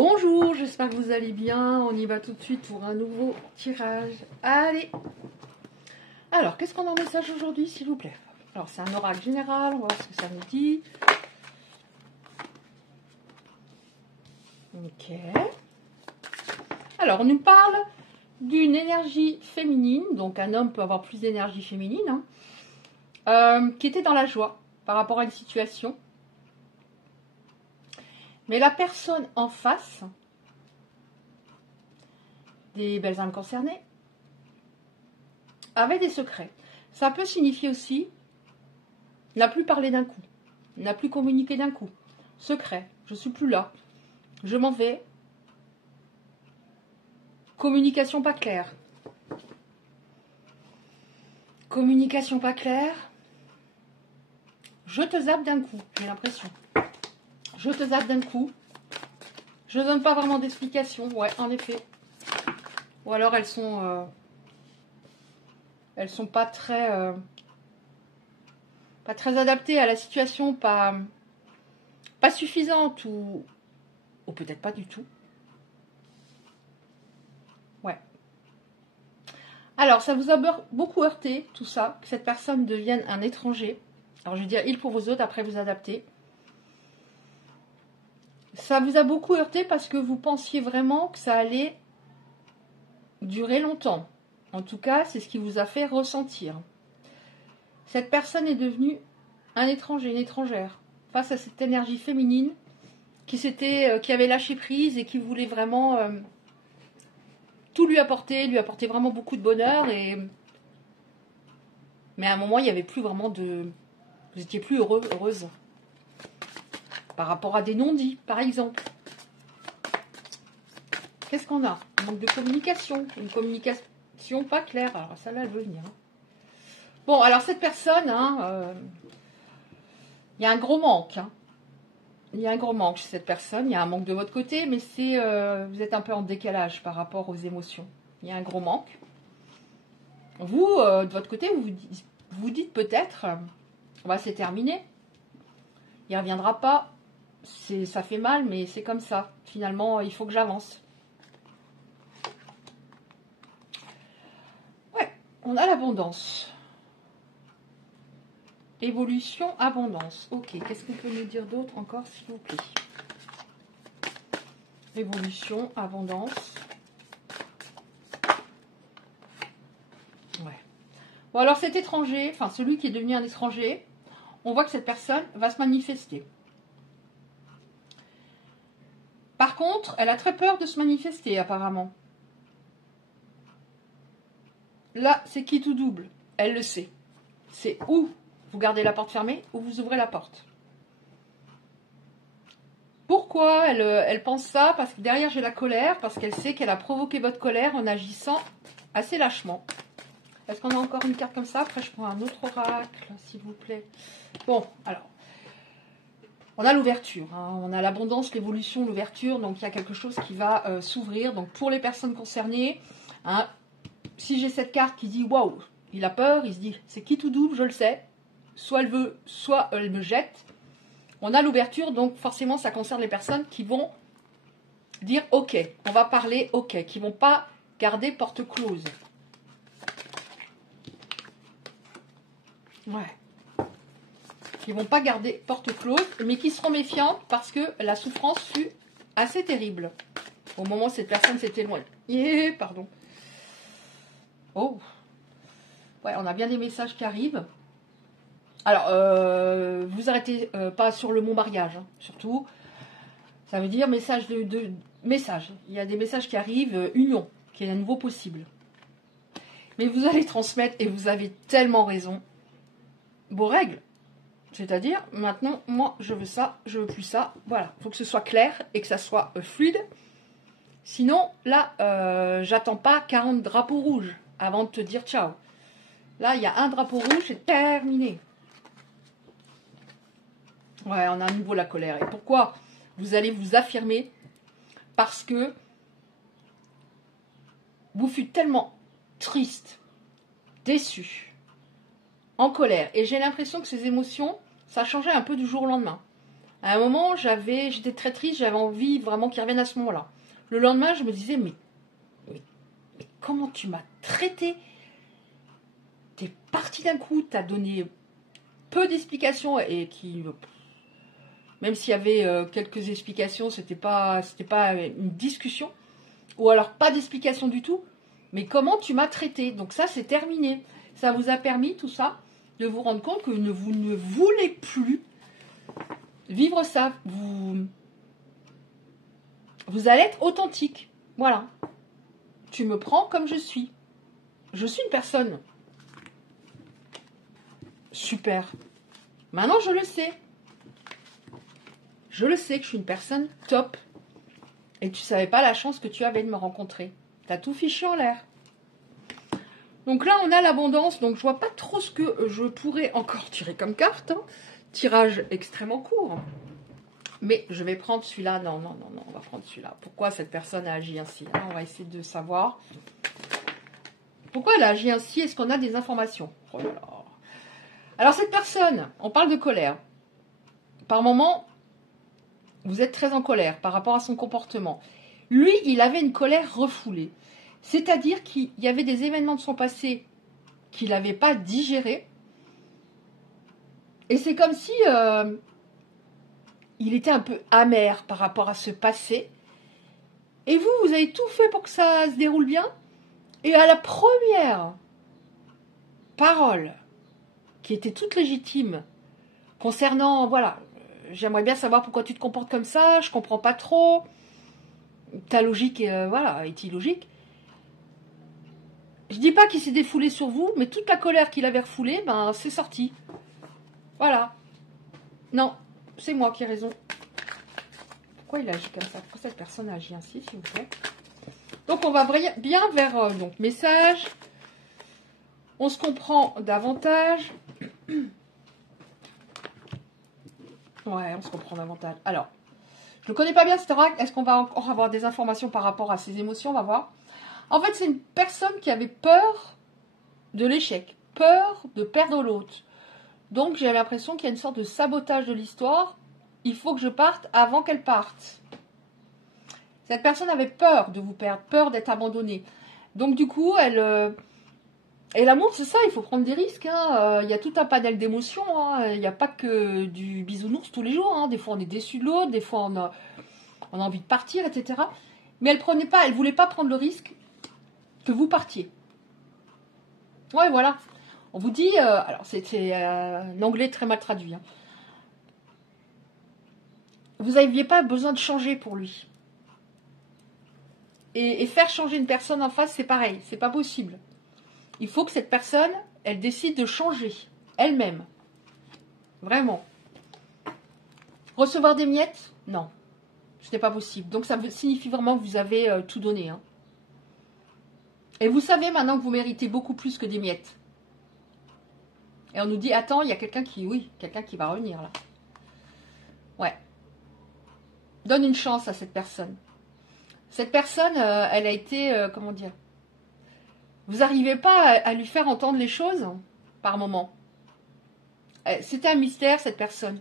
Bonjour, j'espère que vous allez bien. On y va tout de suite pour un nouveau tirage. Allez. Alors, qu'est-ce qu'on a en message aujourd'hui, s'il vous plaît? Alors, c'est un oracle général. On va voir ce que ça nous dit. Ok. Alors, on nous parle d'une énergie féminine. Donc, un homme peut avoir plus d'énergie féminine. Qui était dans la joie par rapport à une situation. Mais la personne en face, des belles âmes concernées, avait des secrets. Ça peut signifier aussi, n'a plus parlé d'un coup, n'a plus communiqué d'un coup. Secret, je suis plus là, je m'en vais. Communication pas claire. Communication pas claire. Je te zappe d'un coup, j'ai l'impression. Je te zappe d'un coup. Je donne pas vraiment d'explication. Ouais, en effet. Ou alors elles sont pas très adaptées à la situation, pas suffisantes ou peut-être pas du tout. Ouais. Alors, ça vous a beaucoup heurté, tout ça, que cette personne devienne un étranger. Alors, je vais dire il pour vos autres, après vous adapter. Ça vous a beaucoup heurté parce que vous pensiez vraiment que ça allait durer longtemps. En tout cas, c'est ce qui vous a fait ressentir. Cette personne est devenue un étranger, une étrangère, face à cette énergie féminine qui avait lâché prise et qui voulait vraiment tout lui apporter vraiment beaucoup de bonheur. Mais à un moment, il n'y avait plus vraiment de... Vous n'étiez plus heureuse. Par rapport à des non-dits, par exemple. Qu'est-ce qu'on a? Un manque de communication. Une communication pas claire. Alors, celle-là, elle veut venir. Bon, alors, cette personne, il y a un gros manque. Il y a un gros manque chez cette personne. Il y a un manque de votre côté, mais vous êtes un peu en décalage par rapport aux émotions. Il y a un gros manque. Vous, de votre côté, vous dites peut-être, c'est terminé. Il ne reviendra pas. Ça fait mal, mais c'est comme ça. Finalement, il faut que j'avance. Ouais, on a l'abondance. Évolution, abondance. Ok, qu'est-ce qu'on peut nous dire d'autre encore, s'il vous plaît? Évolution, abondance. Ouais. Bon, alors cet étranger, enfin celui qui est devenu un étranger, on voit que cette personne va se manifester. Par contre, elle a très peur de se manifester, apparemment. Là, c'est qui tout double. Elle le sait. C'est où vous gardez la porte fermée ou vous ouvrez la porte. Pourquoi elle pense ça? Parce que derrière, j'ai la colère. Parce qu'elle sait qu'elle a provoqué votre colère en agissant assez lâchement. Est-ce qu'on a encore une carte comme ça? Après, je prends un autre oracle, s'il vous plaît. Bon, alors. On a l'ouverture, on a l'abondance, l'évolution, l'ouverture, donc il y a quelque chose qui va s'ouvrir. Donc pour les personnes concernées, si j'ai cette carte qui dit waouh, il a peur, il se dit c'est qui tout double, je le sais, soit elle veut, soit elle me jette. On a l'ouverture, donc forcément ça concerne les personnes qui vont dire ok, on va parler ok, qui ne vont pas garder porte close. Ouais. Qui ne vont pas garder porte close, mais qui seront méfiantes parce que la souffrance fut assez terrible. Au moment où cette personne s'est éloignée. Pardon. Oh. Ouais, on a bien des messages qui arrivent. Alors, vous arrêtez pas sur le mot mariage, surtout. Ça veut dire message message. Il y a des messages qui arrivent, union, qui est à nouveau possible. Mais vous allez transmettre, et vous avez tellement raison, vos règles. C'est-à-dire, maintenant, moi, je veux ça, je veux plus ça. Voilà, il faut que ce soit clair et que ça soit fluide. Sinon, là, j'attends pas 40 drapeaux rouges avant de te dire ciao. Là, il y a un drapeau rouge, c'est terminé. Ouais, on a à nouveau la colère. Et pourquoi vous allez vous affirmer? Parce que vous fûtes tellement triste, déçu, en colère. Et j'ai l'impression que ces émotions, ça changeait un peu du jour au lendemain. À un moment, j'étais très triste, j'avais envie vraiment qu'il revienne à ce moment-là. Le lendemain, je me disais, mais comment tu m'as traité? T'es parti d'un coup, t'as donné peu d'explications et même s'il y avait quelques explications, c'était pas une discussion, ou alors pas d'explication du tout. Mais comment tu m'as traité? Donc ça, c'est terminé. Ça vous a permis, tout ça, de vous rendre compte que vous ne voulez plus vivre ça. Vous allez être authentique. Voilà. Tu me prends comme je suis. Je suis une personne super. Maintenant, je le sais. Je le sais que je suis une personne top. Et tu savais pas la chance que tu avais de me rencontrer. T'as tout fiché en l'air. Donc là, on a l'abondance. Donc, je vois pas trop ce que je pourrais encore tirer comme carte. Hein. Tirage extrêmement court. Mais je vais prendre celui-là. Non, on va prendre celui-là. Pourquoi cette personne a agi ainsi? Là, on va essayer de savoir. Pourquoi elle a agi ainsi? Est-ce qu'on a des informations? Oh là là. Alors, cette personne, on parle de colère. Par moment, vous êtes très en colère par rapport à son comportement. Lui, il avait une colère refoulée. C'est-à-dire qu'il y avait des événements de son passé qu'il n'avait pas digérés. Et c'est comme si il était un peu amer par rapport à ce passé. Et vous avez tout fait pour que ça se déroule bien. Et à la première parole, qui était toute légitime, concernant, voilà, j'aimerais bien savoir pourquoi tu te comportes comme ça, je comprends pas trop, ta logique voilà, est illogique. Je dis pas qu'il s'est défoulé sur vous, mais toute la colère qu'il avait refoulée, ben, c'est sorti. Voilà. Non, c'est moi qui ai raison. Pourquoi il agit comme ça? Pourquoi cette personne agit ainsi, s'il vous plaît? Donc, on va bien vers donc, message. On se comprend davantage. Ouais, on se comprend davantage. Alors, je ne le connais pas bien, cet oracle. Est-ce qu'on va encore avoir des informations par rapport à ses émotions? On va voir. En fait, c'est une personne qui avait peur de l'échec, peur de perdre l'autre. Donc, j'ai l'impression qu'il y a une sorte de sabotage de l'histoire. Il faut que je parte avant qu'elle parte. Cette personne avait peur de vous perdre, peur d'être abandonnée. Donc, du coup, et l'amour, c'est ça, il faut prendre des risques. Hein. Il y a tout un panel d'émotions. Hein. Il n'y a pas que du bisounours tous les jours. Hein. Des fois, on est déçu de l'autre, des fois, on a envie de partir, etc. Mais elle voulait pas prendre le risque que vous partiez. Ouais, voilà. On vous dit, alors c'est un anglais très mal traduit. Hein. Vous n'aviez pas besoin de changer pour lui. Et faire changer une personne en face, c'est pareil, c'est pas possible. Il faut que cette personne, elle décide de changer, elle-même. Vraiment. Recevoir des miettes? Non. Ce n'est pas possible. Donc ça signifie vraiment que vous avez tout donné. Hein. Et vous savez maintenant que vous méritez beaucoup plus que des miettes. Et on nous dit, attends, il y a quelqu'un qui va revenir là. Ouais. Donne une chance à cette personne. Cette personne, elle a été, comment dire, vous n'arrivez pas à lui faire entendre les choses par moment. C'était un mystère, cette personne.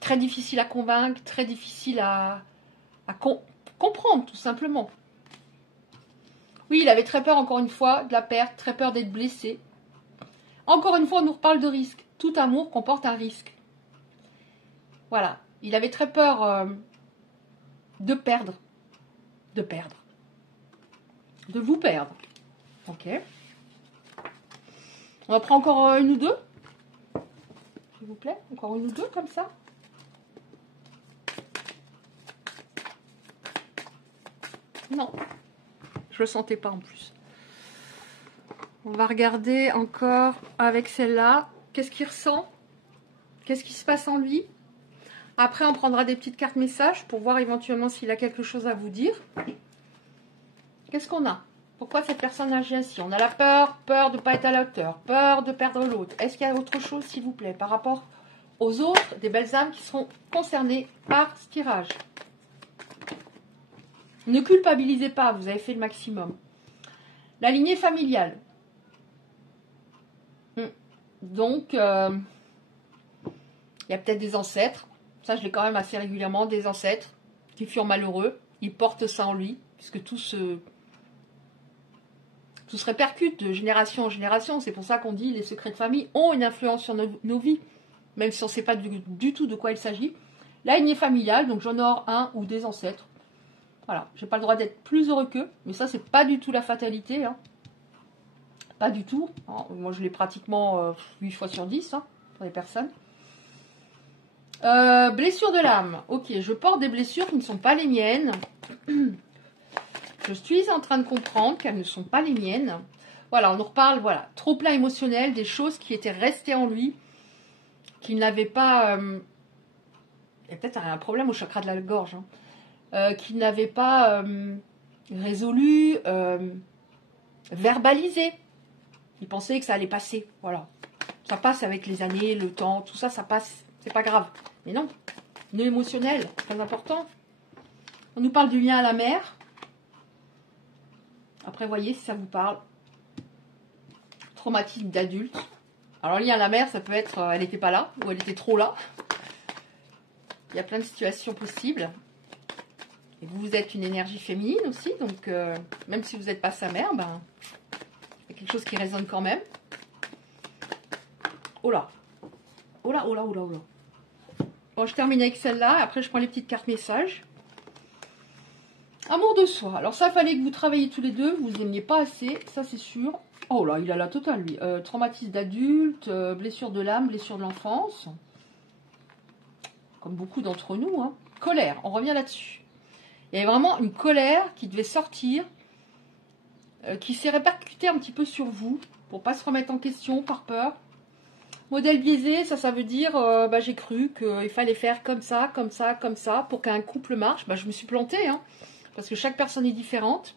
Très difficile à convaincre, très difficile à comprendre, tout simplement. Oui, il avait très peur, encore une fois, de la perte, très peur d'être blessé. Encore une fois, on nous reparle de risque. Tout amour comporte un risque. Voilà. Il avait très peur de perdre. De vous perdre. Ok. On en prend encore une ou deux. S'il vous plaît. Encore une ou deux, comme ça. Non. Je le sentais pas en plus. On va regarder encore avec celle-là. Qu'est-ce qu'il ressent? Qu'est-ce qui se passe en lui? Après, on prendra des petites cartes messages pour voir éventuellement s'il a quelque chose à vous dire. Qu'est-ce qu'on a? Pourquoi cette personne agit ainsi? On a la peur de ne pas être à la hauteur, peur de perdre l'autre. Est-ce qu'il y a autre chose, s'il vous plaît, par rapport aux autres, des belles âmes qui seront concernées par ce tirage? Ne culpabilisez pas, vous avez fait le maximum. La lignée familiale. Donc, il y a peut-être des ancêtres. Ça, je l'ai quand même assez régulièrement. Des ancêtres qui furent malheureux. Ils portent ça en lui. Puisque tout se répercute de génération en génération. C'est pour ça qu'on dit les secrets de famille ont une influence sur nos vies. Même si on ne sait pas du tout de quoi il s'agit. La lignée familiale, donc j'honore un ou des ancêtres. Voilà, j'ai pas le droit d'être plus heureux qu'eux, mais ça, c'est pas du tout la fatalité. Hein. Pas du tout. Hein. Moi, je l'ai pratiquement 8 fois sur 10 hein, pour les personnes. Blessure de l'âme. Ok, je porte des blessures qui ne sont pas les miennes. Je suis en train de comprendre qu'elles ne sont pas les miennes. Voilà, on nous reparle, voilà, trop plein émotionnel, des choses qui étaient restées en lui, qu'il n'avait pas... il y a peut-être un problème au chakra de la gorge. Hein. Qu'il n'avait pas résolu, verbalisé. Il pensait que ça allait passer. Voilà. Ça passe avec les années, le temps, tout ça, ça passe. C'est pas grave. Mais non. Nœud émotionnel, très important. On nous parle du lien à la mer. Après, voyez si ça vous parle. Traumatisme d'adulte. Alors, lien à la mer, ça peut être elle n'était pas là ou elle était trop là. Il y a plein de situations possibles. Et vous êtes une énergie féminine aussi, donc même si vous n'êtes pas sa mère, ben, il y a quelque chose qui résonne quand même. Oh là. Oh là, oh là, oh là, oh là. Bon, je termine avec celle-là. Après, je prends les petites cartes messages. Amour de soi. Alors ça, il fallait que vous travailliez tous les deux. Vous n'aimiez pas assez, ça c'est sûr. Oh là, il a la totale, lui. Traumatisme d'adulte, blessure de l'âme, blessure de l'enfance. Comme beaucoup d'entre nous. Hein. Colère, on revient là-dessus. Il y avait vraiment une colère qui devait sortir, qui s'est répercutée un petit peu sur vous, pour ne pas se remettre en question par peur. Modèle biaisé, ça veut dire, bah, j'ai cru qu'il fallait faire comme ça, comme ça, comme ça, pour qu'un couple marche. Bah, je me suis plantée, hein, parce que chaque personne est différente.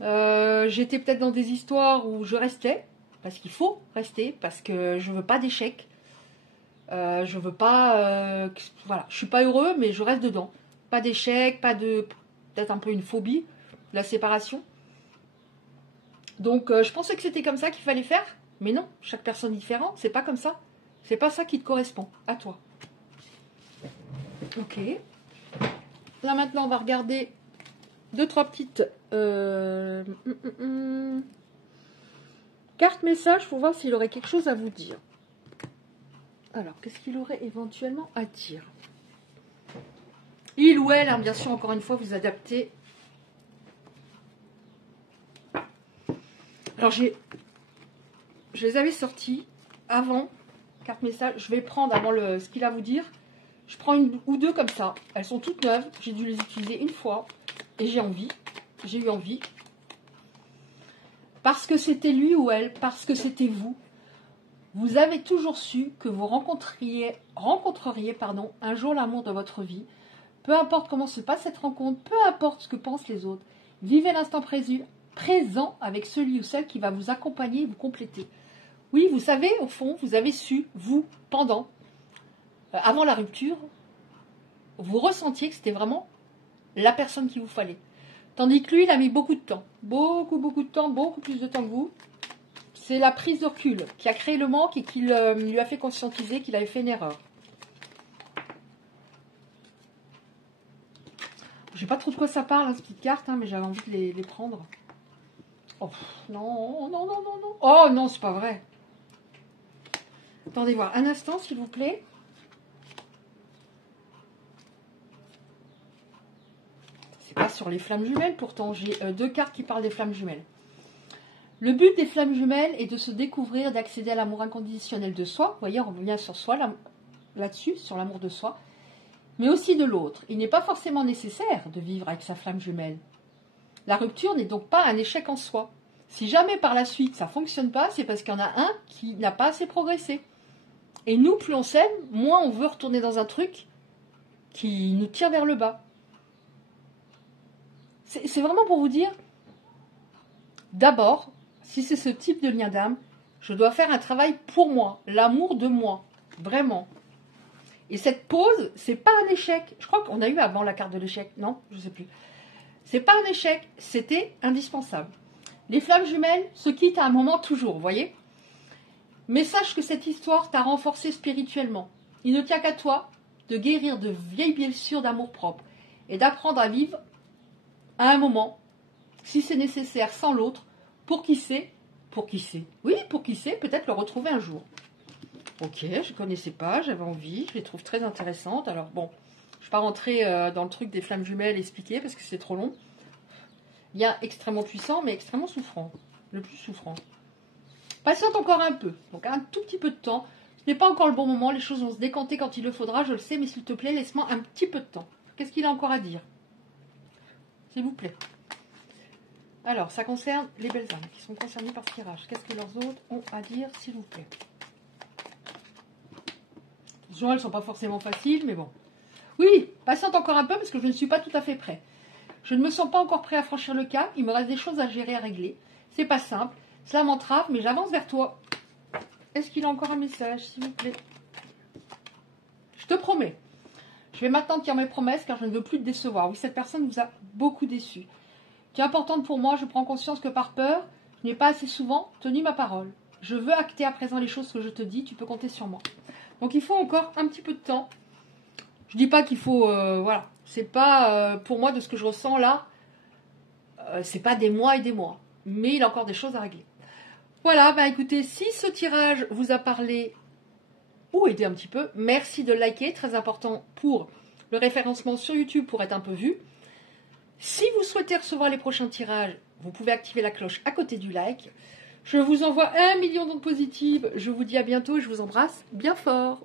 J'étais peut-être dans des histoires où je restais, parce qu'il faut rester, parce que je ne veux pas d'échec. Je veux pas... voilà, je suis pas heureux, mais je reste dedans. Pas d'échec, pas de... peut-être un peu une phobie, la séparation. Donc, je pensais que c'était comme ça qu'il fallait faire. Mais non, chaque personne est différente. C'est pas comme ça. C'est pas ça qui te correspond. À toi. Ok. Là, maintenant, on va regarder 2-3 petites... cartes messages pour voir s'il aurait quelque chose à vous dire. Alors, qu'est-ce qu'il aurait éventuellement à dire? Il ou elle, hein, bien sûr, encore une fois, vous adaptez. Alors, je les avais sortis avant, carte message. Je vais prendre avant ce qu'il a à vous dire. Je prends une ou deux comme ça. Elles sont toutes neuves. J'ai dû les utiliser une fois. Et j'ai envie. J'ai eu envie. Parce que c'était lui ou elle, parce que c'était vous. Vous avez toujours su que vous rencontreriez un jour l'amour de votre vie. Peu importe comment se passe cette rencontre, peu importe ce que pensent les autres. Vivez l'instant présent avec celui ou celle qui va vous accompagner et vous compléter. Oui, vous savez, au fond, vous avez su, vous, avant la rupture, vous ressentiez que c'était vraiment la personne qu'il vous fallait. Tandis que lui, il a mis beaucoup de temps. Beaucoup de temps, beaucoup plus de temps que vous. C'est la prise de recul qui a créé le manque et qui lui a fait conscientiser qu'il avait fait une erreur. Je sais pas trop de quoi ça parle, hein, ces petites cartes, hein, mais j'avais envie de les prendre. Oh, non. Oh, non, c'est pas vrai. Attendez voir un instant, s'il vous plaît. C'est pas sur les flammes jumelles, pourtant. J'ai 2 cartes qui parlent des flammes jumelles. Le but des flammes jumelles est de se découvrir, d'accéder à l'amour inconditionnel de soi. Vous voyez, on revient sur soi, là-dessus, sur l'amour de soi. Mais aussi de l'autre. Il n'est pas forcément nécessaire de vivre avec sa flamme jumelle. La rupture n'est donc pas un échec en soi. Si jamais par la suite ça ne fonctionne pas, c'est parce qu'il y en a un qui n'a pas assez progressé. Et nous, plus on s'aime, moins on veut retourner dans un truc qui nous tire vers le bas. C'est vraiment pour vous dire, d'abord, si c'est ce type de lien d'âme, je dois faire un travail pour moi, l'amour de moi, vraiment. Et cette pause, c'est pas un échec. Je crois qu'on a eu avant la carte de l'échec, non? Je sais plus. C'est pas un échec, c'était indispensable. Les flammes jumelles se quittent à un moment toujours, vous voyez? Mais sache que cette histoire t'a renforcé spirituellement. Il ne tient qu'à toi de guérir de vieilles blessures d'amour-propre et d'apprendre à vivre à un moment, si c'est nécessaire, sans l'autre, pour qui sait, oui, pour qui sait, peut-être le retrouver un jour. Ok, je ne connaissais pas, j'avais envie, je les trouve très intéressantes. Alors bon, je ne vais pas rentrer dans le truc des flammes jumelles et expliquer parce que c'est trop long. Il y a extrêmement puissant, mais extrêmement souffrant, le plus souffrant. Patiente encore un peu, donc un tout petit peu de temps. Ce n'est pas encore le bon moment, les choses vont se décanter quand il le faudra, je le sais, mais s'il te plaît, laisse-moi un petit peu de temps. Qu'est-ce qu'il a encore à dire? S'il vous plaît. Alors, ça concerne les belles âmes qui sont concernées par ce tirage. Qu'est-ce que leurs autres ont à dire, s'il vous plaît? Attention, elles ne sont pas forcément faciles, mais bon. Oui, patiente encore un peu parce que je ne suis pas tout à fait prêt. Je ne me sens pas encore prêt à franchir le cap. Il me reste des choses à gérer, à régler. C'est pas simple. Cela m'entrave, mais j'avance vers toi. Est-ce qu'il a encore un message, s'il vous plaît? Je te promets. Je vais maintenant tenir mes promesses car je ne veux plus te décevoir. Oui, cette personne vous a beaucoup déçu. Tu es importante pour moi. Je prends conscience que par peur, je n'ai pas assez souvent tenu ma parole. Je veux acter à présent les choses que je te dis. Tu peux compter sur moi. Donc il faut encore un petit peu de temps. Je dis pas qu'il faut... voilà. C'est pas pour moi de ce que je ressens là. C'est pas des mois et des mois. Mais il y a encore des choses à régler. Voilà, bah écoutez, si ce tirage vous a parlé ou aidé un petit peu, merci de liker, très important pour le référencement sur YouTube pour être un peu vu. Si vous souhaitez recevoir les prochains tirages, vous pouvez activer la cloche à côté du like. Je vous envoie 1 million d'ondes positives, je vous dis à bientôt et je vous embrasse bien fort.